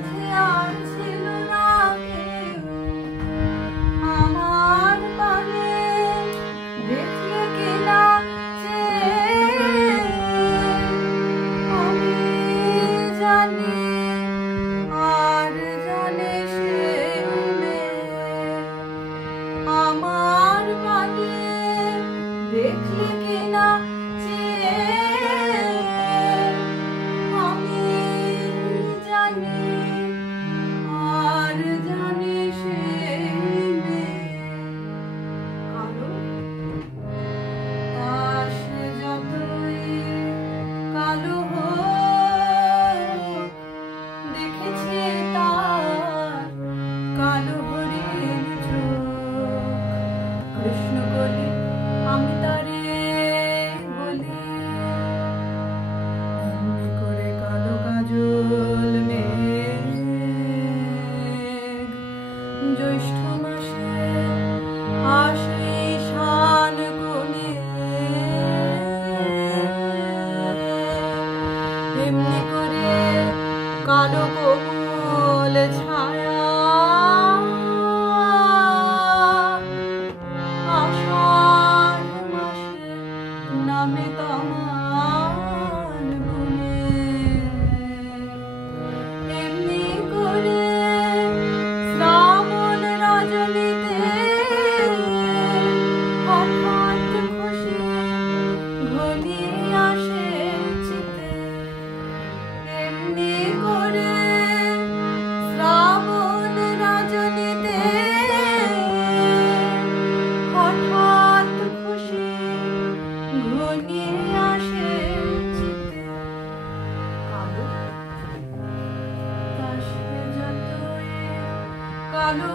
মাঝে আর ছিল না কেউ আমার পানে দেখলে কিনা আমি জানি আর জানে সে আমার পানে দেখলে কিনা আমি জানি আর জানে সে কালো আকাশ যতই কালো হোক দেখেছি তার কালো হরিণ চোখ কৃষ্ণ বলে আমি তারে বলি এমনি করে কালো কাজল মেঘ জ্যৈষ্ঠ মাসে আসে ঈশান কোণে এমনি করে কালো কোমল ছায়া আষাঢ় মাসে নামে কামান গুনে এমনি করে শ্রাবণ রজনীতে হঠাৎ খুশি ঘনিয়ে আসে চিতে এমনি করে শ্রাবণ রজনীতে হঠাৎ খুশি ঘনিয়ে আসে চিতে কালো আকাশ যতই কালো